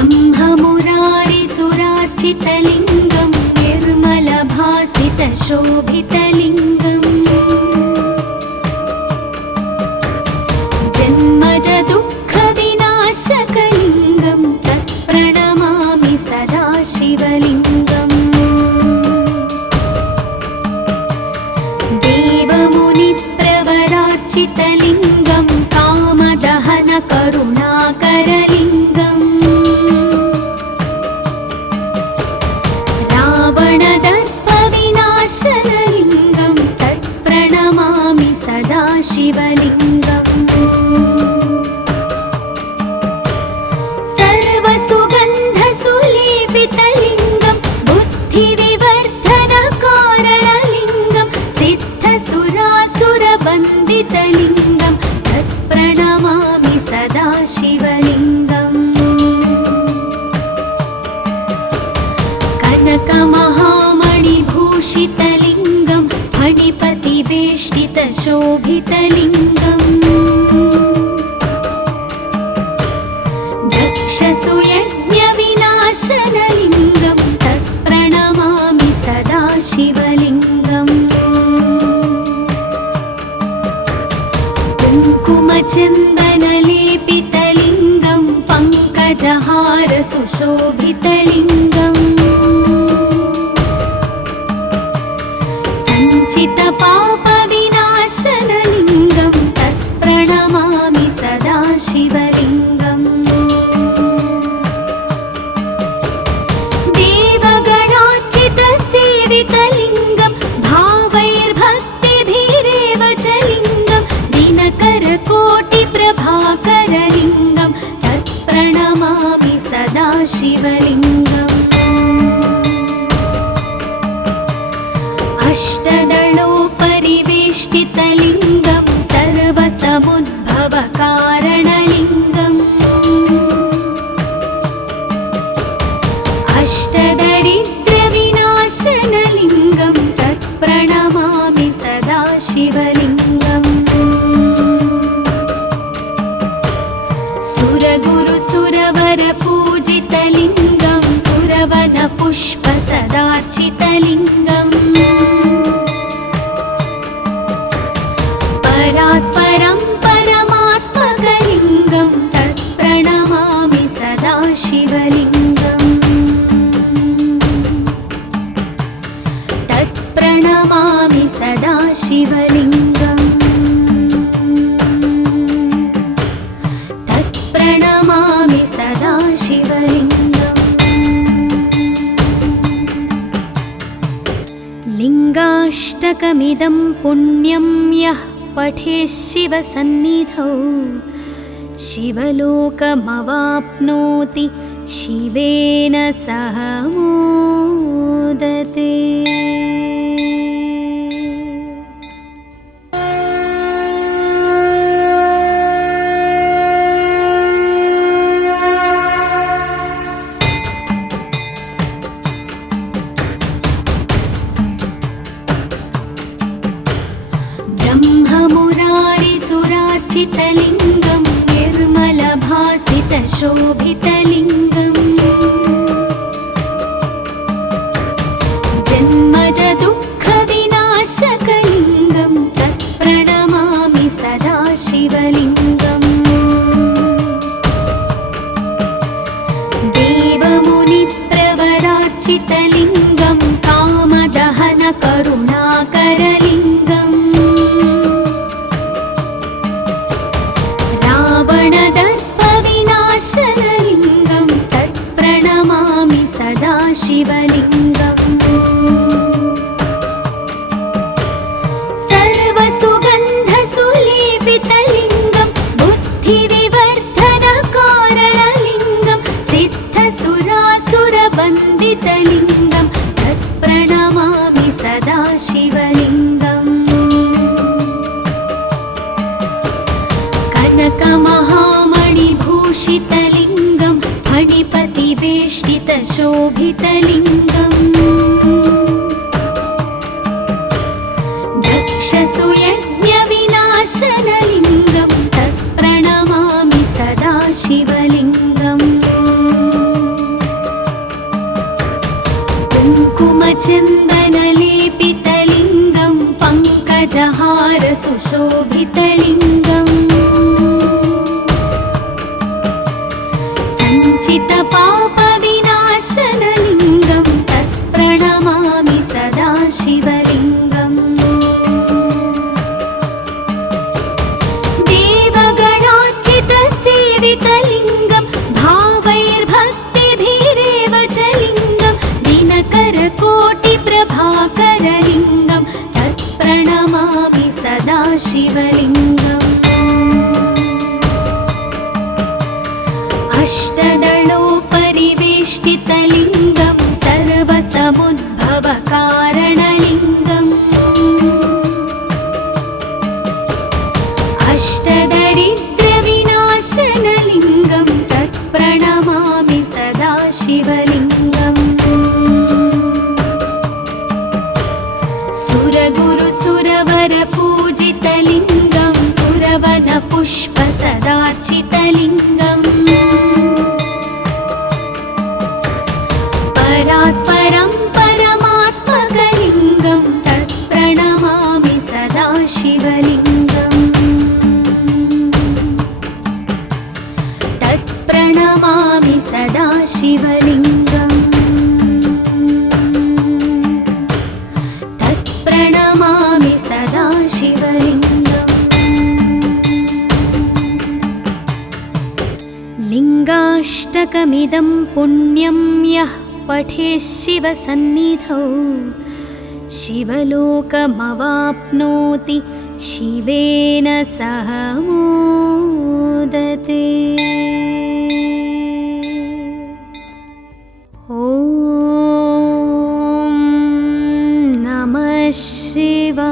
ब्रह्ममुरारिसुरार्चितलिङ्गं निर्मलभासितशोभितलिङ्गम् जन्मजदुःखविनाशकलिङ्गं तत्प्रणमामि सदा शिवलिङ्गम् देवमुनिप्रवरार्चितलिङ्गं कामदहनकरुणाकरलिङ्गम् रावणदर्पविनाशनलिङ्गं तत्प्रणमामि सदा शिवलिङ्गम् सर्वसुगन्धसुलेपितलिङ्गं बुद्धिविवर्धनकारणलिङ्गं सिद्धसुरासुरवन्दितलिङ्गं तत्प्रणमामि सदा शिवलिङ्गम् कनकमहामणिभूषितलिङ्गं फणिपतिवेष्टितशोभितलिङ्गम् दक्षसुयज्ञविनाशनलिङ्गं तत्प्रणमामि सदा शिवलिङ्गम् कुङ्कुमचन्दनलेपितलिङ्गं पङ्कजहारसुशोभितलिङ्गम् सञ्चितपापविनाशनलिङ्गं तत्प्रणमामि सदा शिवलिङ्गम् देवगणार्चितसेवितलिङ्गं भावैर्भक्तिभिरेव च लिङ्गं दिनकरकोटिप्रभाकरलिङ्गं तत्प्रणमामि सदा शिवलिङ्गम् अष्टदलोपरिवेष्टितलिङ्गं सर्वसमुद्भवकारणलिङ्गम् अष्टदरिद्रविनाशनलिङ्गं तत्प्रणमामि सदा शिवलिङ्गम् सुरगुरुसुरवरपूजितलिङ्गं सुरवनपुष्पसदार्चितलिङ्गम् परात्परं परमात्मकलिङ्गं तत्प्रणमामि सदा शिवलिङ्गम् तत्प्रणमामि सदा शिवलिङ्गम् तत्प्रणमामि सदा शिवलिङ्गम् लिङ्गाष्टकमिदं पुण्यं यः पठेत् शिवसन्निधौ शिवलोकमवाप्नोति शिवेन सह मोदते। ब्रह्ममुरारिसुरार्चितलिङ्गं निर्मलभासितशोभितलिङ्गम् जन्मजदुःखविनाशकलिङ्गं तत्प्रणमामि सदा शिवलिङ्गम् देवमुनिप्रवरार्चितलिङ्गं कामदहनकरुणाकरलिङ्गम् रावणदर्पविनाशनलिङ्गं तत्प्रणमामि सदा शिवलिङ्गम् सर्वसुगन्धसुलेपितलिङ्गं बुद्धिविवर्धनकारणलिङ्गं सिद्धसुरासुरवन्दितलिङ्गं तत्प्रणमामि सदा शिवलिङ्गम् कनकमहामणिभूषितलिङ्गं फणिपतिवेष्टितशोभितलिङ्गम् दक्षसुयज्ञविनाशनलिङ्गं तत्प्रणमामि सदा शिवलिङ्गम् सुशोभितलिङ्गम् सञ्चितपापविनाशनलिङ्गं तत्प्रणमामि सदा शिवलिङ्गम् देवगणार्चितसेवितलिङ्गं भावैर्भक्तिभिरेव च लिङ्गं दिनकरकोटिप्रभाकरलिङ्गं तत्प्रणमामि सदा शिवलिङ्गम् अष्टदलोपरिवेष्टितलिङ्गं सर्वसमुद्भवकारणलिङ्गम् अष्टदरिद्रविनाशनलिङ्गं तत्प्रणमामि सदा शिवलिङ्गम् सुरगुरुसुरवरपूजितलिङ्गं सुरवनपुष्पसदार्चितलिङ्गम् परात्परं परमात्मकलिङ्गं तत्प्रणमामि सदा शिवलिङ्गम् तत्प्रणमामि सदा शिवलिङ्गम् तत्प्रणमामि सदा शिवलिङ्गम् लिङ्गाष्टकमिदं पुण्यं यः पठेत् शिवसन्निधौ शिवलोकमवाप्नोति शिवेन सह मोदते। ॐ नमः शिवाय।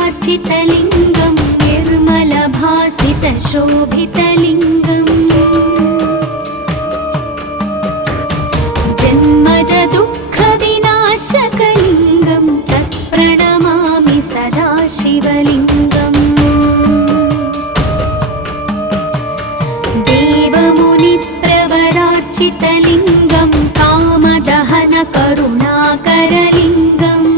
ब्रह्ममुरारिसुरार्चितलिङ्गं निर्मलभासितशोभितलिङ्गम् जन्मजदुःखविनाशकलिङ्गं तत्प्रणमामि सदा शिवलिङ्गम् देवमुनिप्रवरार्चितलिङ्गं कामदहनकरुणाकरलिङ्गम्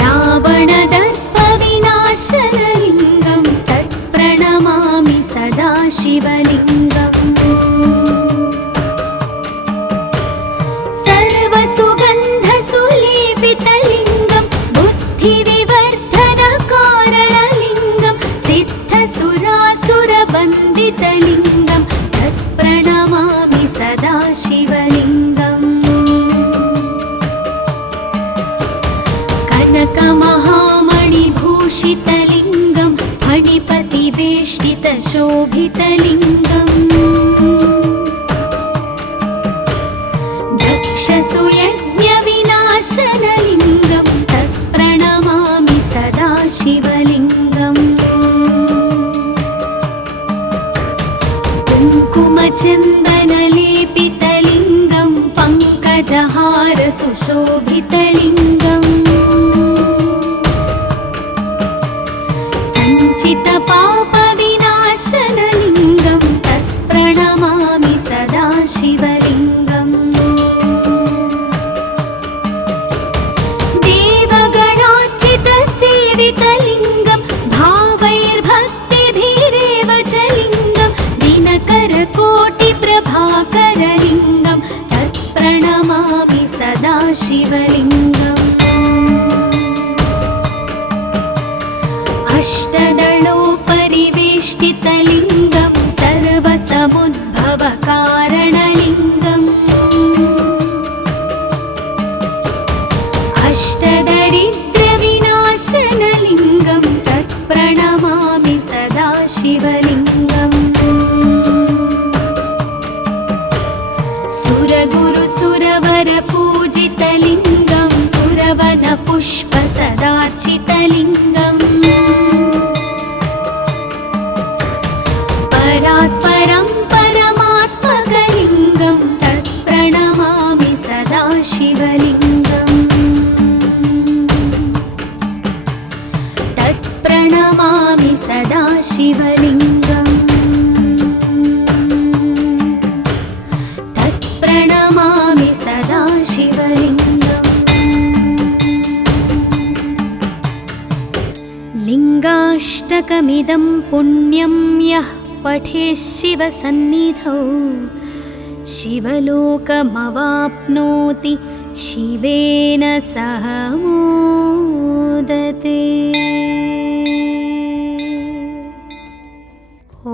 रावणदर्पविनाशनलिङ्गं तत्प्रणमामि सदा शिवलिङ्गम् सर्वसुगन्धसुलेपितलिङ्गं बुद्धिविवर्धनकारणलिङ्गं सिद्धसुरासुरवन्दितलिङ्गं तत्प्रणमामि सदा शिवलिङ्गम् कनकमहामणिभूषितलिङ्गं फणिपतिवेष्टितशोभितलिङ्गम् दक्षसुयज्ञविनाशनलिङ्गं तत्प्रणमामि सदा शिवलिङ्गम् कुङ्कुमचन्दनलेपितलिङ्गं पङ्कजहारसुशोभितलिङ्गम् सञ्चितपापविनाशनलिङ्गं तत्प्रणमामि सदा शिवलिङ्गम् देवगणार्चितसेवितलिङ्गं भावैर्भक्तिभिरेव च लिङ्गं दिनकरकोटिप्रभाकरलिङ्गं तत्प्रणमामि सदा शिवलिङ्गम् अष्टदलोपरिवेष्टितलिङ्गं सर्वसमुद्भवकारणलिङ्गम् अष्टदरिद्रविनाशनलिङ्गं तत्प्रणमामि सदा शिवलिङ्गम् सुरगुरुसुरवरपूजितलिङ्गं सुरवनपुष्पसदार्चितलिङ्गम् परात् परं परमात्मकलिङ्गं तत्प्रणमामि सदा शिवलिङ्गम् तत्प्रणमामि सदा शिवलिङ्गम् तत्प्रणमामि सदा शिवलिङ्गम् लिङ्गाष्टकमिदं पुण्यं यः पठेत् शिवसन्निधौ शिवलोकमवाप्नोति शिवेन सह मोदते। ॐ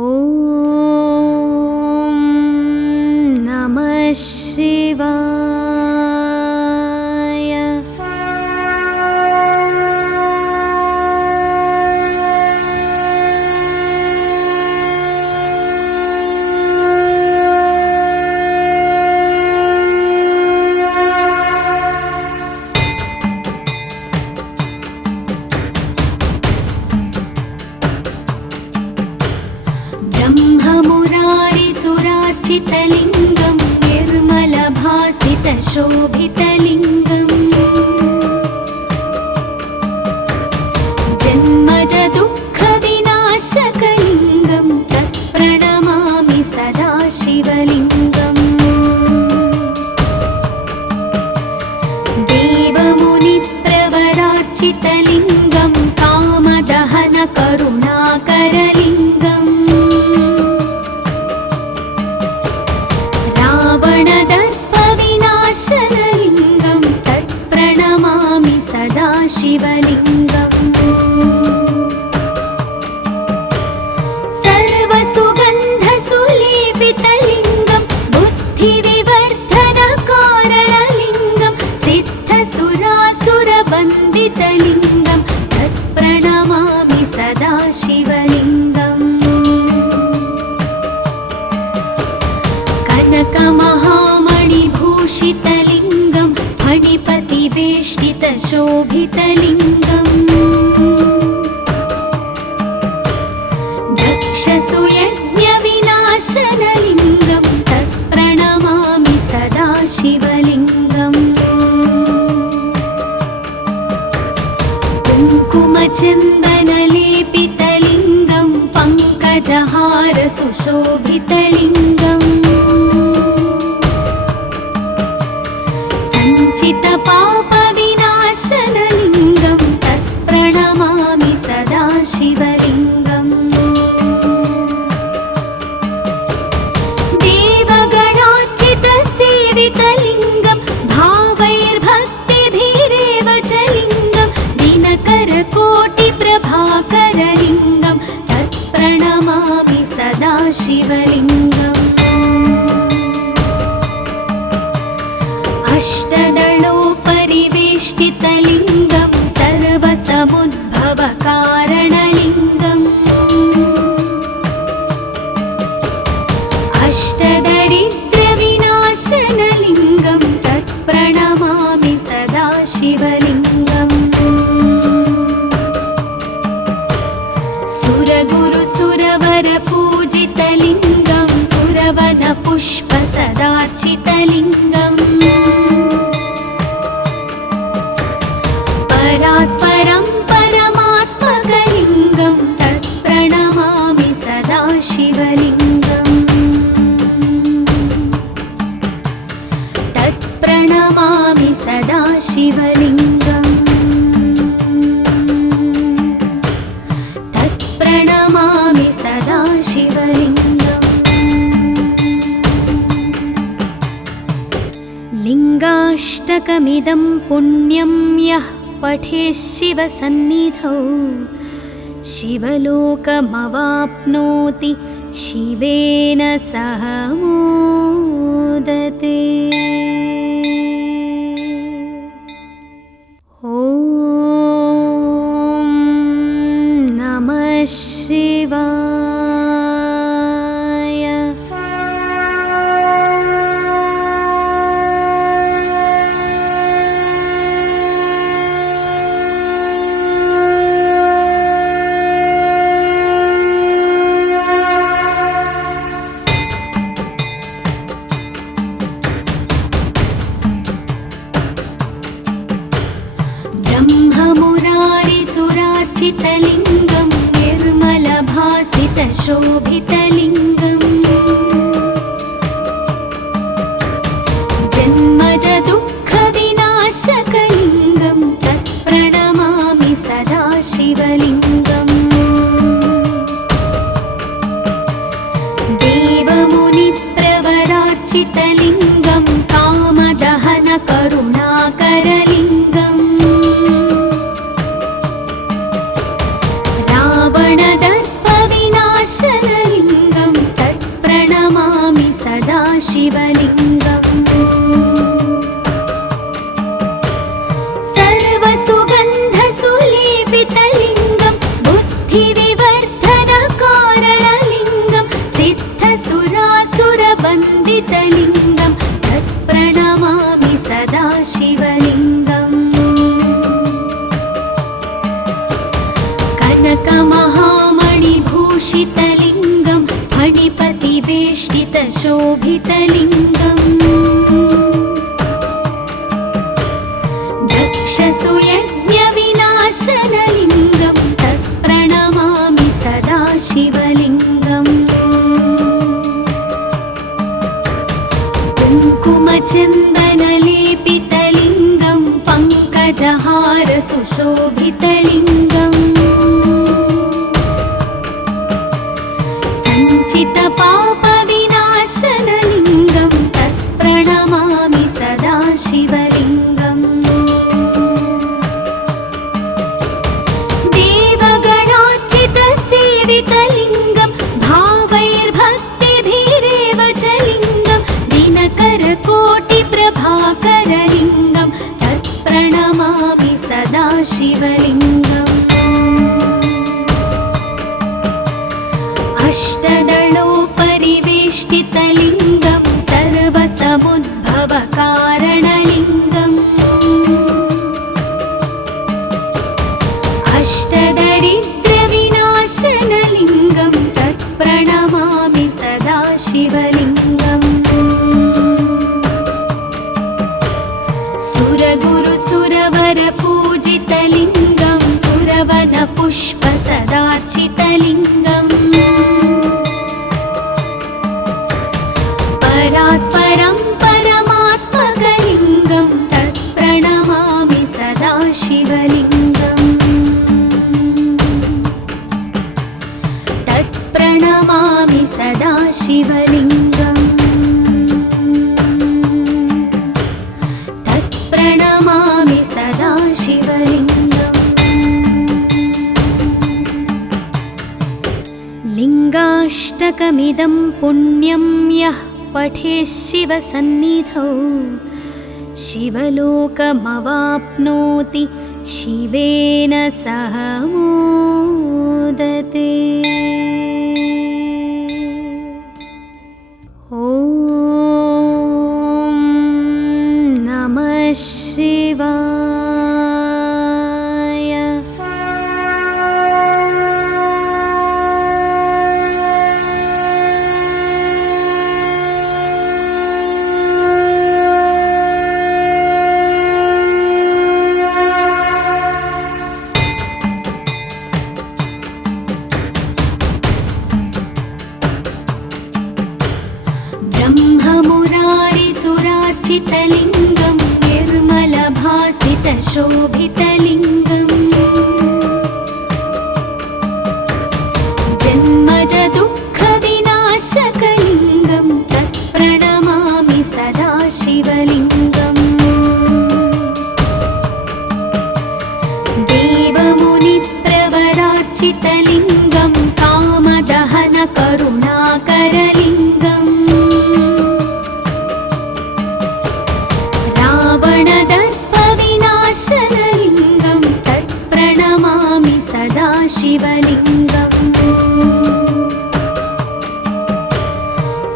नमः शिवाय। ब्रह्ममुरारिसुरार्चितलिङ्गं निर्मलभासितशोभितलिङ्गम् जन्मजदुःखविनाशकलिङ्गं तत्प्रणमामि सदा शिवलिङ्गम् देवमुनिप्रवरार्चितलिङ्गं कामदहनकरुणाकरलिङ्गम् रावणदर्पविनाशनलिङ्गं तत्प्रणमामि सदा शिवलिङ्गम् सर्वसुगन्धसुलेपितलिङ्गं बुद्धिविवर्धनकारणलिङ्गं सिद्धसुरासुरवन्दितलिङ्गं तत्प्रणमामि सदा शिवलिङ्गम् कनकमहामणिभूषितलिङ्गं फणिपतिवेष्टितशोभितलिङ्गम् दक्षसुयज्ञविनाशनलिङ्गं तत्प्रणमामि सदा शिवलिङ्गम् कुङ्कुमचन्दनलेपितलिङ्गं पङ्कजहारसुशोभितलिङ्गम् सञ्चितपापविनाशनलिङ्गं तत्प्रणमामि सदा शिवलिङ्गम् देवगणार्चितसेवितलिङ्गं भावैर्भक्तिभिरेव च लिङ्गं दिनकरकोटिप्रभाकरलिङ्गं तत्प्रणमामि सदा शिवलिङ्गम् अष्टदलोपरिवेष्टितलिङ्गं सर्वसमुद्भवकारणलिङ्गम् अष्टदरिद्रविनाशनलिङ्गं तत्प्रणमामि सदा शिवलिङ्गम् सुरगुरुसुरवरपूजितलिङ्गं सुरवनपुष्पसदार्चितलिङ्गम् परात् परं परमात्मकलिङ्गं तत्प्रणमामि सदा शिवलिङ्गम् तत्प्रणमामि सदा शिवलिङ्गम् तत्प्रणमामि सदा शिवलिङ्गम् लिङ्गाष्टकमिदं पुण्यं यः पठेत् शिवसन्निधौ शिवलोकमवाप्नोति शिवेन सह मोदते। ॐ नमः शिवाय। सदाशिवलिङ्गं निर्मलभासितशोभितलिङ्गम् जन्मजदुःखविनाशकलिङ्गं तत्प्रणमामि सदाशिवलिङ्गम् देवमुनिप्रवरार्चितलिङ्गं कामदहनकरुणाकरलिङ्गम् रावणदर्पविनाशनलिङ्गं तत्प्रणमामि सदाशिवलिङ्गम् सर्वसुगन्धसुलेपितलिङ्गं बुद्धिविवर्धनकारणलिङ्गं सिद्धसुरासुरवन्दितलिङ्गं तत्प्रणमामि सदाशिवलिङ्गम् कनकमहामणिभूषितलिङ्गं फणिपतिवेष्टितशोभितलिङ्गम् दक्षसुयज्ञविनाशनलिङ्गं तत्प्रणमामि सदाशिवलिङ्गम् कुङ्कुमचन्दनलेपितलिङ्गं पङ्कजहारसुशोभितलिङ्गम् सञ्चितपापविनाशनलिङ्गं तत्प्रणमामि सदाशिवलिङ्गम् देवगणार्चितसेवितलिङ्गं भावैर्भक्तिभिरेव च लिङ्गं दिनकरकोटिप्रभाकरलिङ्गं तत्प्रणमामि सदाशिवलिङ्गम् अष्टदलोपरिवेष्टितलिङ्गं सर्वसमुद्भवकारणलिङ्गम् अष्टदरिद्रविनाशनलिङ्गं तत्प्रणमामि सदाशिवलिङ्गम् सुरगुरुसुरवरपूजितलिङ्गं सुरवनपुष्पसदार्चितलिङ्गम् परात्परं परमात्मकलिङ्गं तत्प्रणमामि सदाशिवलिङ्गम् तत्प्रणमामि सदाशिवलिङ्गम् तत्प्रणमामि सदाशिवलिङ्गम् लिङ्गाष्टकमिदं पुण्यं यः पठेत् शिवसन्निधौ शिवलोकमवाप्नोति शिवेन सह मोदते। ॐ नमः शिवाय। ब्रह्ममुरारिसुरार्चितलिङ्गं निर्मलभासितशोभितलिङ्गम् जन्मजदुःखविनाशकलिङ्गं तत्प्रणमामि सदाशिवलिङ्गम् देवमुनिप्रवरार्चितलिङ्गं कामदहनकरुणाकरलिङ्गम् रावणदर्पविनाशनलिङ्गं तत्प्रणमामि सदाशिवलिङ्गम्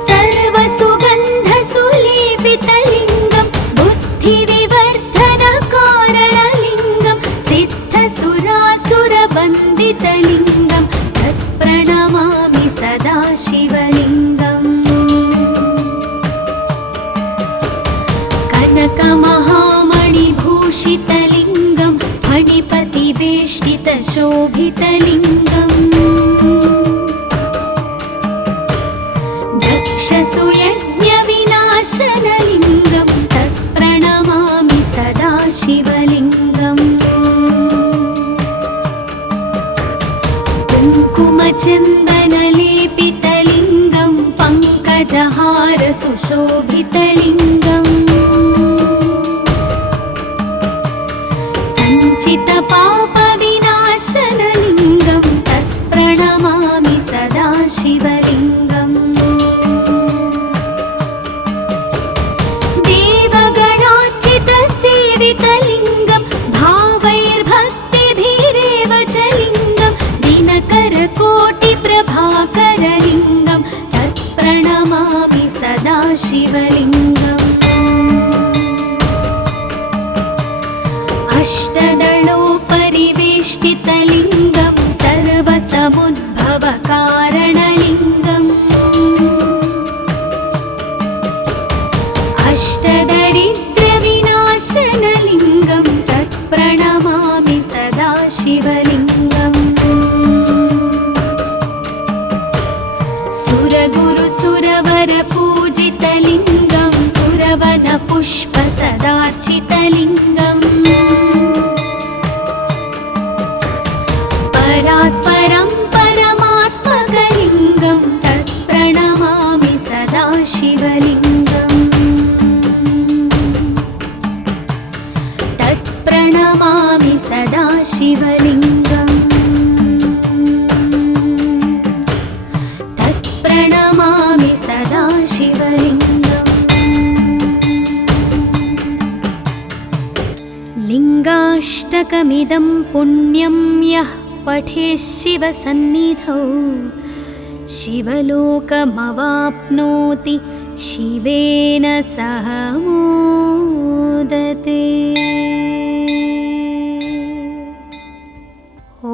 सर्वसुगन्धसुलेपितलिङ्गं बुद्धिविवर्धनकारणलिङ्गं सिद्धसुरासुरवन्दितलिङ्गं तत्प्रणमामि सदाशिवलिङ्गम् कनकमहामणिभूषितलिङ्गं फणिपतिवेष्टितशोभितलिङ्गम् परिवेष्टितशोभितलिङ्गम् दक्षसुयज्ञविनाशनलिङ्गं तत्प्रणमामि सदा शिवलिङ्गम् कुङ्कुमचन्दनलेपितलिङ्गं पङ्कजहारसुशोभितलिङ्गम् सञ्चितपापविनाशनलिङ्गं तत्प्रणमामि सदा शिवलिङ्गम् देवगणार्चितसेवितलिङ्गं भावैर्भक्तिभिरेव च लिङ्गं दिनकरकोटिप्रभाकरलिङ्गं तत्प्रणमामि सदा शिवलिङ्गम् अष्टदलोपरिवेष्टितलिङ्गं सर्वसमुद्भवकारणलिङ्गम् अष्टदरिद्रविनाशनलिङ्गं तत्प्रणमामि सदा शिवलिङ्गम् सुरगुरुसुरवरपूजितलिङ्गं सुरवनपुष्पसदार्चितलिङ्गम् परात्परं परमात्मकलिङ्गं तत्प्रणमामि सदा शिवलिङ्गम् तत्प्रणमामि सदा शिवलिङ्गम् तत्प्रणमामि सदा शिवलिङ्गम् लिङ्गाष्टकमिदं पुण्यं यः पठेत् शिवसन्निधौ शिवलोकमवाप्नोति शिवेन सह मोदते। ॐ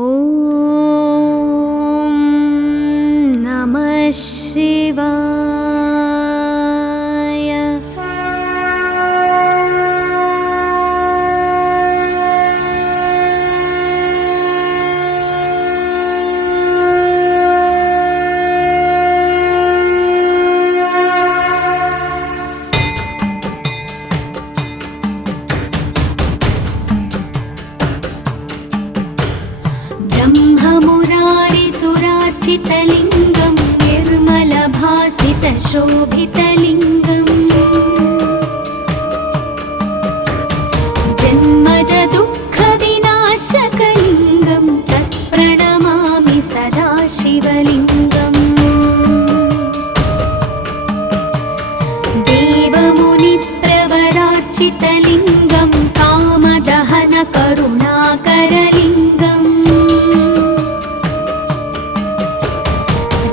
नमः शिवाय। ब्रह्ममुरारिसुरार्चितलिङ्गं निर्मलभासितशोभितलिङ्गम् जन्मजदुःखविनाशकलिङ्गं तत्प्रणमामि सदा शिवलिङ्गम् देवमुनिप्रवरार्चितलिङ्गं कामदहनकरुणाकरलिङ्गम्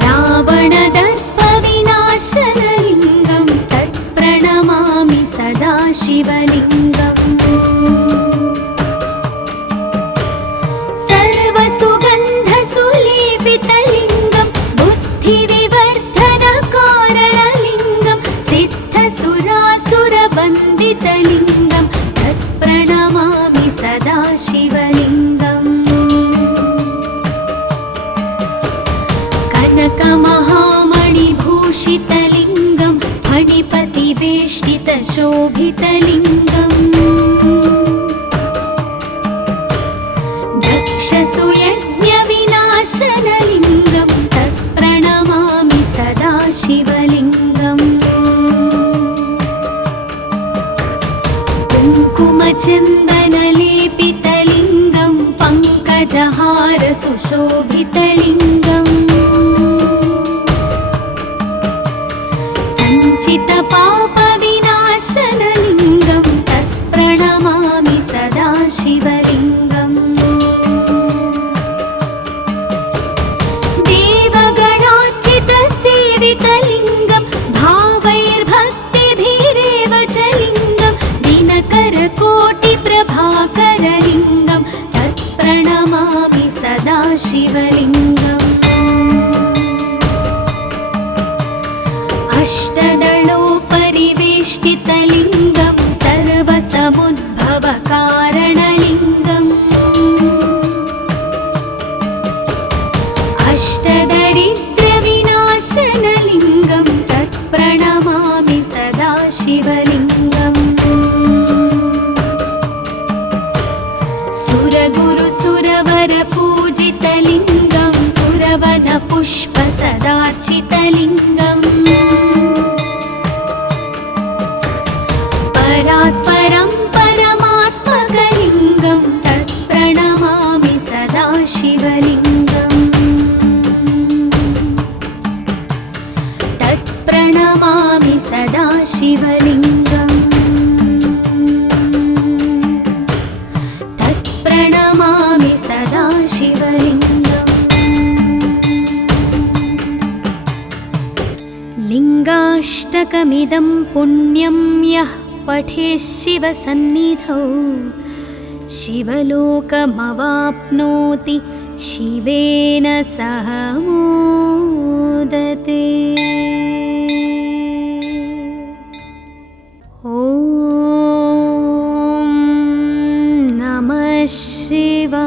रावणदर्पविनाशनलिङ्गं तत्प्रणमामि सदा शिवलिङ्गम् सर्वसुगन्धसुलेपितलिङ्गं बुद्धिविवर्धनकारणलिङ्गं सिद्धसुरासुरवन्दितलिङ्गं तत्प्रणमामि सदा शिवलिङ्गम् कनकमहामणिभूषितलिङ्गं फणिपतिवेष्टितशोभितलिङ्गम् दक्षसुयज्ञविनाशनलिङ्गं तत्प्रणमामि सदा शिवलिङ्गम् कुङ्कुमचन्दनलेपितलिङ्गं पङ्कजहारसुशोभितलिङ्गम् सञ्चितपापविनाशनलिङ्गं तत्प्रणमामि सदा शिवलिङ्गम् देवगणार्चितसेवितलिङ्गं भावैर्भक्तिभिरेव च लिङ्गं दिनकरकोटिप्रभाकरलिङ्गं तत्प्रणमामि सदा शिवलिङ्गम् अष्टदलोपरिवेष्टितलिङ्गं सर्वसमुद्भवकारणलिङ्गम् परात् परं परमात्मकलिङ्गं तत्प्रणमामि सदा शिवलिङ्गम् तत्प्रणमामि सदा शिवलिङ्गम् तत्प्रणमामि सदा शिवलिङ्गम् लिङ्गाष्टकमिदं पुण्यं यः पठेत् शिवसन्निधौ शिवलोकमवाप्नोति शिवेन सह मोदते। ॐ नमः शिवाय।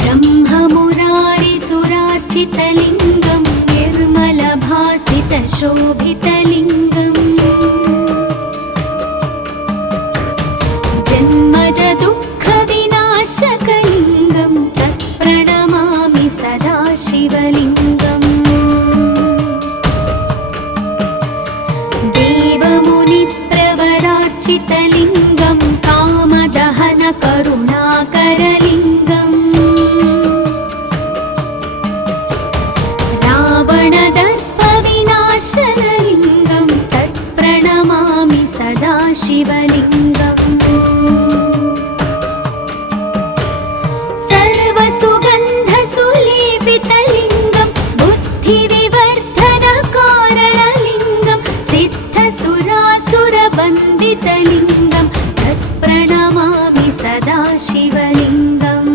ब्रह्ममुरारिसुरार्चितलिङ्गं निर्मलभासितशोभितलिङ्गम् जन्मजदुःखविनाशकलिङ्गं तत्प्रणमामि सदा शिवलिङ्गम् देवमुनिप्रवरार्चितलिङ्गं कामदहनकरुणाकरलिङ्गम् रावणदर्पविनाशनलिङ्गं तत्प्रणमामि सदा शिवलिङ्गम् सर्वसुगन्धसुलेपितलिङ्गं बुद्धिविवर्धनकारणलिङ्गं सिद्धसुरासुरवन्दितलिङ्गं तत्प्रणमामि सदा शिवलिङ्गम्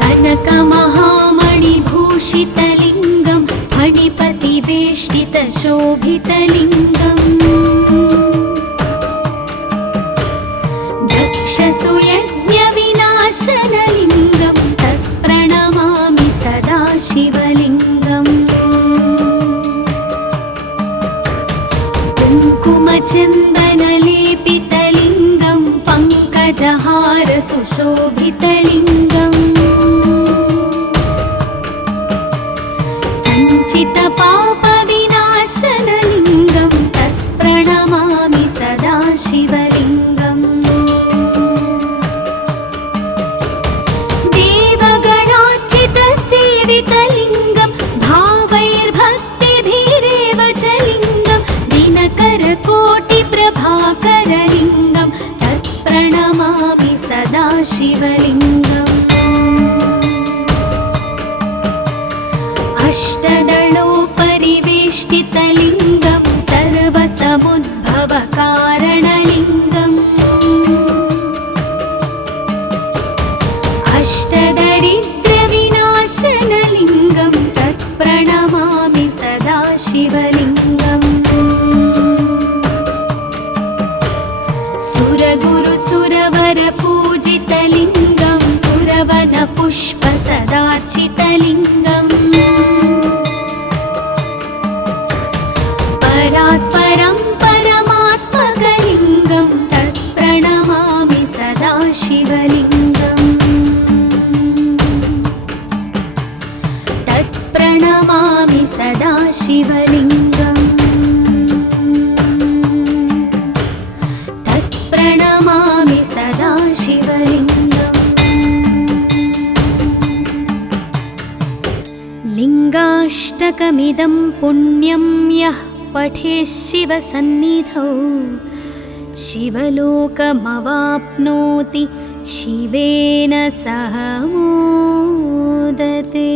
कनकमहामणिभूषितलिङ्गं फणिपतिवेष्टितशोभितलिङ्गम् दक्षसुयज्ञविनाशनलिङ्गं तत्प्रणमामि सदा शिवलिङ्गम् कुङ्कुमचन्दनलेपितलिङ्गं पङ्कजहारसुशोभितलिङ्गम् सञ्चितपापविनाशनलिङ्गं तत्प्रणमामि सदा शिवलिङ्गम् देवगणार्चितसेवितलिङ्गं भावैर्भक्तिभिरेव च लिङ्गं दिनकरकोटिप्रभाकरलिङ्गं तत्प्रणमामि सदा शिवलिङ्गम् अष्टदलोपरिवेष्टितलिङ्गं सर्वसमुद्भवकारणलिङ्गम् अष्टदरिद्रविनाशनलिङ्गं तत्प्रणमामि सदा शिवलिङ्गम् सुरगुरुसुरवरपूजितलिङ्गं सुरवनपुष्पसदार्चितलिङ्गम् परात् परं परमात्मकलिङ्गं तत्प्रणमामि सदा शिवलिङ्गम् तत्प्रणमामि सदा शिवलिङ्गम् तत्प्रणमामि सदा शिवलिङ्गम् लिङ्गाष्टकमिदं पुण्यं यः पठेत् शिवसन्निधौ शिवलोकमवाप्नोति शिवेन सह मोदते।